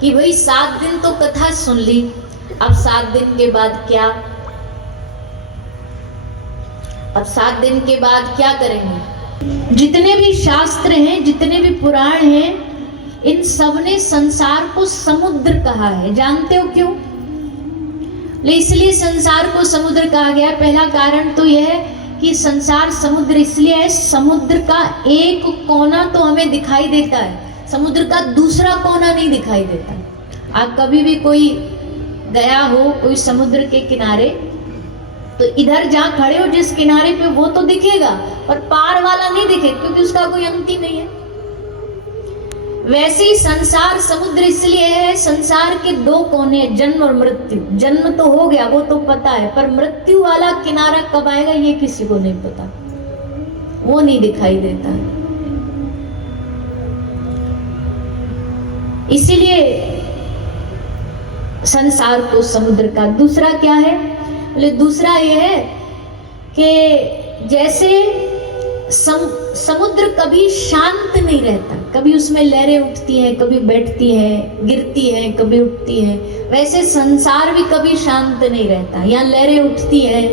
कि भाई 7 दिन तो कथा सुन ली, अब 7 दिन के बाद क्या, अब 7 दिन के बाद क्या करेंगे। जितने भी शास्त्र हैं, जितने भी पुराण हैं, इन सब ने संसार को समुद्र कहा है। जानते हो क्यों? इसलिए संसार को समुद्र कहा गया। पहला कारण तो यह है कि संसार समुद्र इसलिए है, समुद्र का एक कोना तो हमें दिखाई देता है, समुद्र का दूसरा कोना नहीं दिखाई देता। आप कभी भी कोई गया हो कोई समुद्र के किनारे, तो इधर जहां खड़े हो जिस किनारे पे वो तो दिखेगा, पर पार वाला नहीं दिखेगा, क्योंकि उसका कोई अंत ही नहीं है। वैसे ही संसार समुद्र इसलिए है, संसार के 2 कोने, जन्म और मृत्यु। जन्म तो हो गया, वो तो पता है, पर मृत्यु वाला किनारा कब आएगा ये किसी को नहीं पता, वो नहीं दिखाई देता। इसीलिए संसार को समुद्र का। दूसरा क्या है? बोले दूसरा ये है कि जैसे समुद्र कभी शांत नहीं रहता, कभी उसमें लहरें उठती हैं, कभी बैठती हैं, गिरती हैं, कभी उठती हैं, वैसे संसार भी कभी शांत नहीं रहता। यहाँ लहरें उठती हैं,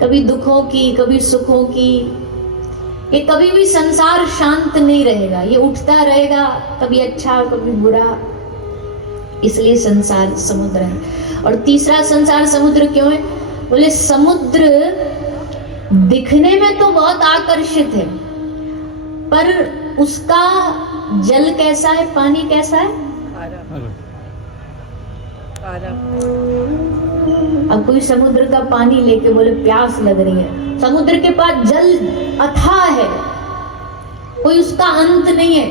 कभी दुखों की, कभी सुखों की। ये कभी भी संसार शांत नहीं रहेगा, ये उठता रहेगा, कभी अच्छा कभी बुरा। इसलिए संसार समुद्र है। और तीसरा संसार समुद्र क्यों है? बोले समुद्र दिखने में तो बहुत आकर्षित है, पर उसका जल कैसा है, पानी कैसा है? अब कोई समुद्र का पानी लेके बोले प्यास लग रही है, समुद्र के पास जल अथाह है, कोई उसका अंत नहीं है।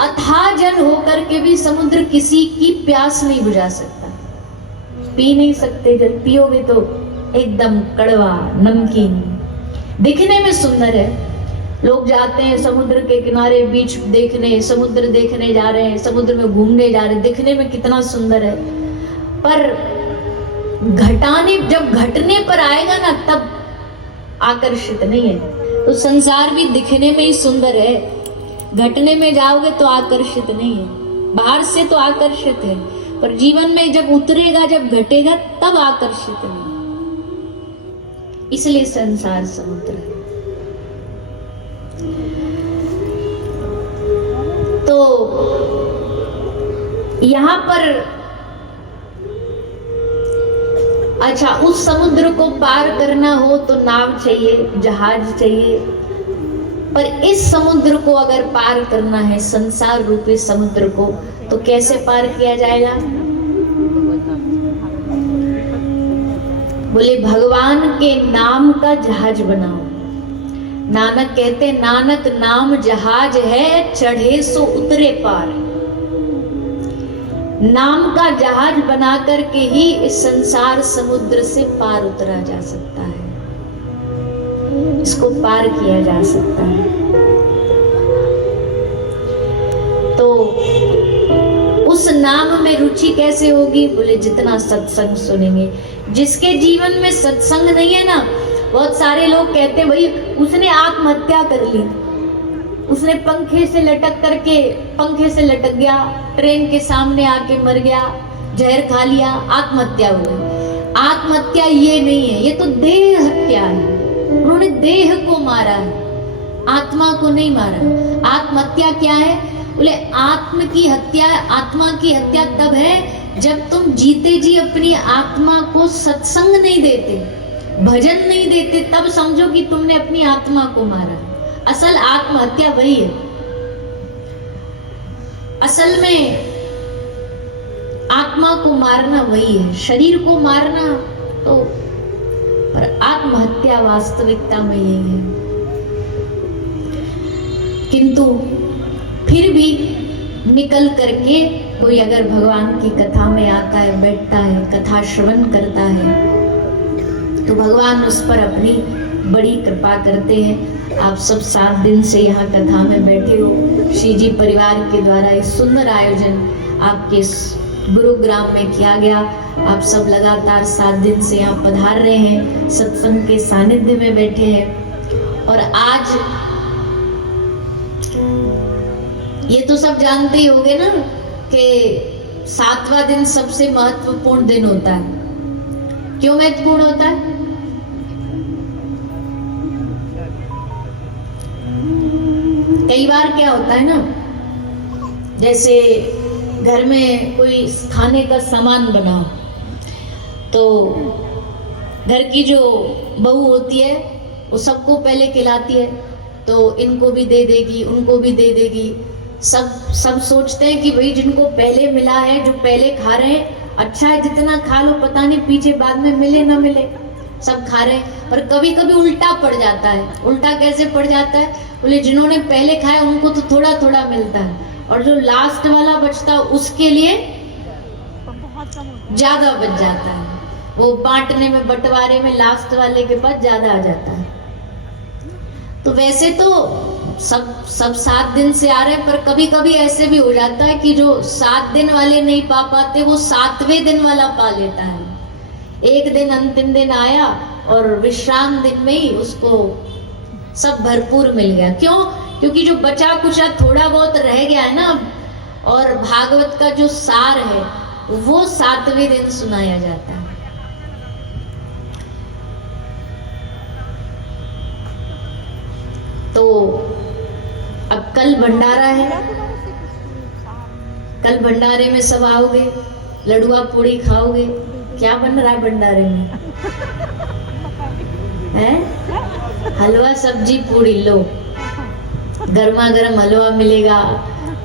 अथाह जल होकर के भी समुद्र किसी की प्यास नहीं बुझा सकता। पी नहीं सकते, जल पियोगे तो एकदम कड़वा नमकीन। दिखने में सुंदर है, लोग जाते हैं समुद्र के किनारे, बीच देखने, समुद्र देखने जा रहे हैं, समुद्र में घूमने जा रहे हैं, दिखने में कितना सुंदर है, पर घटाने जब घटने पर आएगा ना तब आकर्षित नहीं है। तो संसार भी दिखने में ही सुंदर है, घटने में जाओगे तो आकर्षित नहीं है। बाहर से तो आकर्षित है, पर जीवन में जब उतरेगा, जब घटेगा तब आकर्षित नहीं। इसलिए संसार समुद्र है। तो यहां पर अच्छा, उस समुद्र को पार करना हो तो नाव चाहिए, जहाज चाहिए, पर इस समुद्र को अगर पार करना है, संसार रूपी समुद्र को, तो कैसे पार किया जाएगा? बोले भगवान के नाम का जहाज बनाओ। नानक कहते, नानक नाम जहाज है, चढ़े सो उतरे पार। नाम का जहाज बना करके ही इस संसार समुद्र से पार उतरा जा सकता है, इसको पार किया जा सकता है। तो उस नाम में रुचि कैसे होगी? बोले जितना सत्संग सुनेंगे। जिसके जीवन में सत्संग नहीं है ना, बहुत सारे लोग कहते भाई उसने आत्महत्या कर ली, उसने पंखे से लटक गया, ट्रेन के सामने आके मर गया, जहर खा लिया, आत्महत्या हो गई। आत्महत्या ये नहीं है, ये तो देह हत्या है। उन्होंने देह को मारा है, आत्मा को नहीं मारा। आत्महत्या क्या है? बोले आत्मा की हत्या तब है जब तुम जीते जी अपनी आत्मा को सत्संग नहीं देते, भजन नहीं देते, तब समझो कि तुमने अपनी आत्मा को मारा। असल आत्महत्या वही है। असल में आत्मा को मारना वही है, शरीर को मारना तो, पर आत्महत्या वास्तविकता में यही है। किंतु फिर भी निकल करके कोई अगर भगवान की कथा में आता है, बैठता है, कथा श्रवण करता है, तो भगवान उस पर अपनी बड़ी कृपा करते हैं। आप सब 7 दिन से यहाँ कथा में बैठे हो। श्री जी परिवार के द्वारा इस सुंदर आयोजन आपके गुरुग्राम में किया गया। आप सब लगातार 7 दिन से यहाँ पधार रहे हैं, सत्संग के सानिध्य में बैठे हैं। और आज ये तो सब जानते ही होंगे ना कि 7वां दिन सबसे महत्वपूर्ण दिन होता है। क्यों महत्वपूर्ण होता है? कई बार क्या होता है ना, जैसे घर में कोई खाने का सामान बना, तो घर की जो बहू होती है वो सबको पहले खिलाती है, तो इनको भी दे देगी, उनको भी दे देगी। सब सोचते हैं कि भाई जिनको पहले मिला है, जो पहले खा रहे हैं, अच्छा है, जितना खा लो, पता नहीं पीछे बाद में मिले ना मिले, सब खा रहे हैं। पर कभी कभी उल्टा पड़ जाता है। उल्टा कैसे पड़ जाता है? बोले जिन्होंने पहले खाया उनको तो थोड़ा थोड़ा मिलता है, और जो लास्ट वाला बचता है उसके लिए ज्यादा बच जाता है। वो बांटने में, बंटवारे में लास्ट वाले के पास ज्यादा आ जाता है। तो वैसे तो सब 7 दिन से आ रहे हैं, पर कभी कभी ऐसे भी हो जाता है कि जो 7 दिन वाले नहीं पा पाते, वो 7वें दिन वाला पा लेता है। एक दिन अंतिम दिन आया और विश्राम दिन में ही उसको सब भरपूर मिल गया। क्यों? क्योंकि जो बचा कुचा थोड़ा बहुत रह गया है ना, और भागवत का जो सार है वो 7वें दिन सुनाया जाता है। तो अब कल भंडारा है, कल भंडारे में सब आओगे, लडुआ पूड़ी खाओगे। क्या बन रहा है भंडारे में? हैं? हलवा सब्जी पूड़ी लो, गर्मा गर्म हलवा मिलेगा,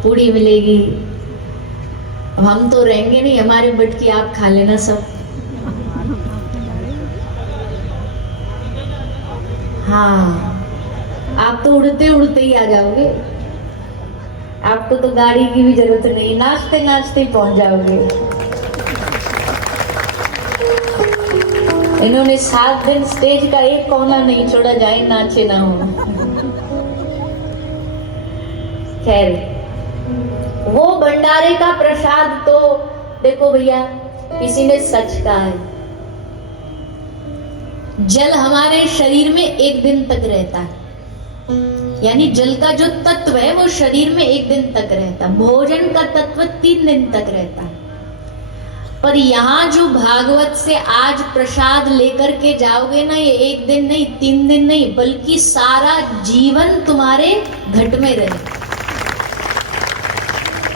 पूड़ी मिलेगी। अब हम तो रहेंगे नहीं, हमारे बटकी आप खा लेना सब। हाँ, आप तो उड़ते उड़ते ही आ जाओगे, आपको तो गाड़ी की भी जरूरत नहीं, नाचते नाचते ही पहुंच जाओगे। इन्होंने 7 दिन स्टेज का एक कोना नहीं छोड़ा जाए नाचे ना हो। खैर, वो भंडारे का प्रसाद तो देखो भैया, किसी ने सच कहा है, जल हमारे शरीर में 1 दिन तक रहता है, यानी जल का जो तत्व है वो शरीर में 1 दिन तक रहता है। भोजन का तत्व 3 दिन तक रहता है। पर यहाँ जो भागवत से आज प्रसाद लेकर के जाओगे ना, ये 1 दिन नहीं, 3 दिन नहीं, बल्कि सारा जीवन तुम्हारे घट में रहे,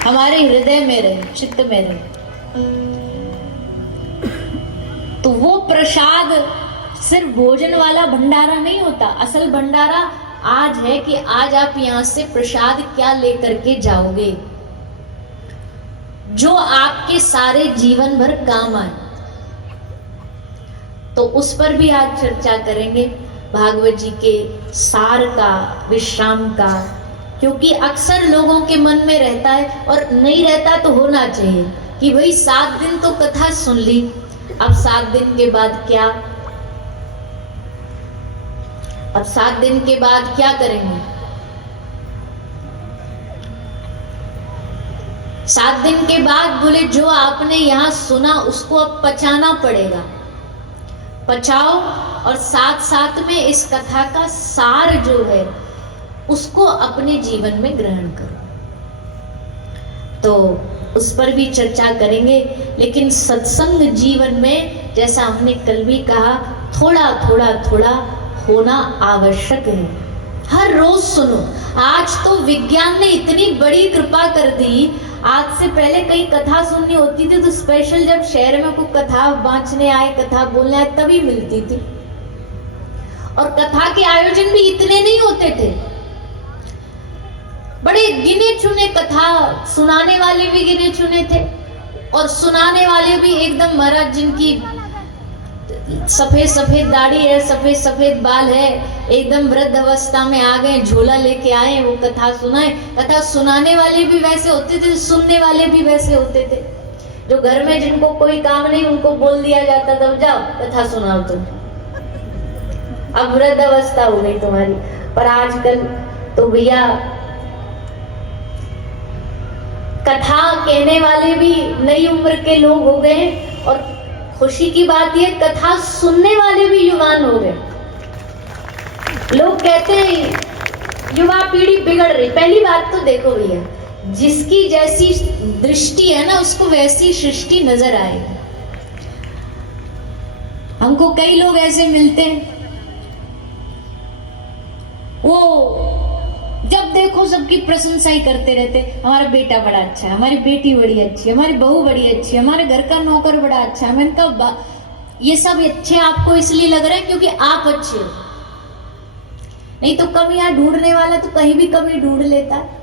हमारे हृदय में रहे, चित्त में रहे। तो वो प्रसाद सिर्फ भोजन वाला भंडारा नहीं होता। असल भंडारा आज है कि आज आप यहां से प्रसाद क्या लेकर के जाओगे, जो आपके सारे जीवन भर काम आए। तो उस पर भी आज चर्चा करेंगे, भागवत जी के सार का, विश्राम का। क्योंकि अक्सर लोगों के मन में रहता है, और नहीं रहता तो होना चाहिए, कि भाई 7 दिन तो कथा सुन ली, अब 7 दिन के बाद क्या? अब 7 दिन के बाद क्या करेंगे? 7 दिन के बाद बोले जो आपने यहाँ सुना उसको अब पचाना पड़ेगा, पचाओ, और साथ साथ में इस कथा का सार जो है उसको अपने जीवन में ग्रहण करो। तो उस पर भी चर्चा करेंगे। लेकिन सत्संग जीवन में, जैसा हमने कल भी कहा, थोड़ा थोड़ा थोड़ा होना आवश्यक है। हर रोज सुनो। आज तो विज्ञान ने इतनी बड़ी कृपा कर दी, आज से पहले कहीं कथा सुननी होती थी तो स्पेशल जब शहर में कोई कथा बांचने आए, कथा बोलने आए, तभी मिलती थी। और कथा के आयोजन भी इतने नहीं होते थे, बड़े गिने चुने कथा सुनाने वाले भी गिने चुने थे, और सुनाने वाले भी एकदम महाराज जिनकी सफेद सफेद दाढ़ी है, सफेद सफेद बाल है, एकदम वृद्ध अवस्था में आ गए, झोला लेके आए, वो कथा सुनाए। कथा सुनाने वाले भी वैसे होते थे, सुनने वाले भी वैसे होते थे। जो घर में जिनको कोई काम नहीं, उनको बोल दिया जाता था, जाओ कथा सुनाओ तुम, अब वृद्ध अवस्था हो गई तुम्हारी। पर आजकल तो भैया कथा कहने वाले भी नई उम्र के लोग हो गए, और खुशी की बात यह, कथा सुनने वाले भी युवान हो गए। लोग कहते हैं युवा पीढ़ी बिगड़ रही। पहली बात तो देखो भैया, जिसकी जैसी दृष्टि है ना, उसको वैसी सृष्टि नजर आएगी। हमको कई लोग ऐसे मिलते हैं, वो जब देखो सबकी प्रशंसा ही करते रहते, हमारा बेटा बड़ा अच्छा है, हमारी बेटी बड़ी अच्छी है, हमारी बहू बड़ी अच्छी है, हमारे घर का नौकर बड़ा अच्छा है। मैंने कहा ये सब अच्छे आपको इसलिए लग रहा है क्योंकि आप अच्छे हो, नहीं तो कमियां ढूंढने वाला तो कहीं भी कमी ढूंढ लेता है।